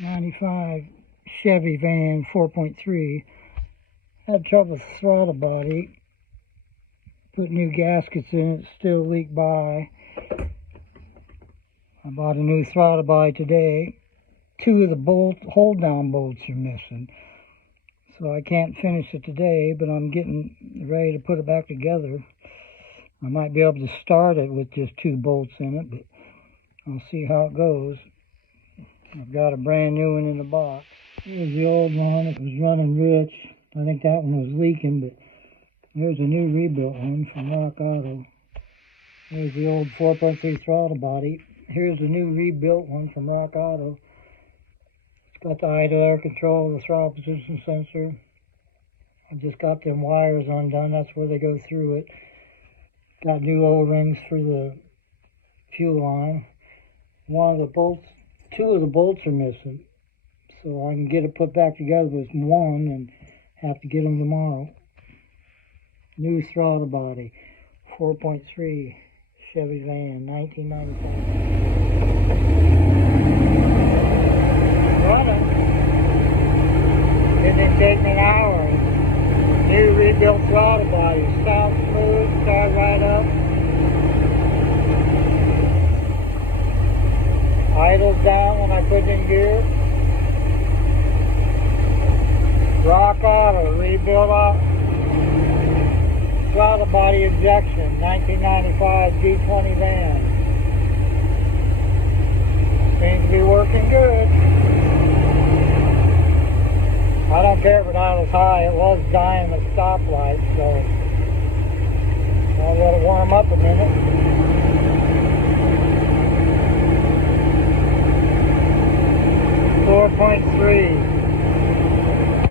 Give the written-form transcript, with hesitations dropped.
95 Chevy Van 4.3. Had trouble with the throttle body. Put new gaskets in it, still leak by. I bought a new throttle body today. 2 of the hold down bolts are missing. So I can't finish it today, but I'm getting ready to put it back together. I might be able to start it with just 2 bolts in it, but I'll see how it goes. I've got a brand new one in the box. Here's the old one. It was running rich. I think that one was leaking, but there's a new rebuilt one from Rockauto. There's the old 4.3 throttle body. Here's the new rebuilt one from Rockauto. It's got the idle air control, the throttle position sensor. I just got them wires undone. That's where they go through it. Got new O-rings for the fuel line. One of the bolts, 2 of the bolts are missing. So I can get it put back together with 1 and have to get them tomorrow. New throttle body, 4.3 Chevy Van, 1995. Running. Didn't take me an hour. New rebuilt throttle body. Sounds smooth, start right up. Idles down when I put it in gear. Rockauto, rebuilt up. Throttle body injection, 1995 G20 Van. Seems to be working good. I don't care if it idles high. It was dying at stoplights, so I'll let it warm up a minute. .3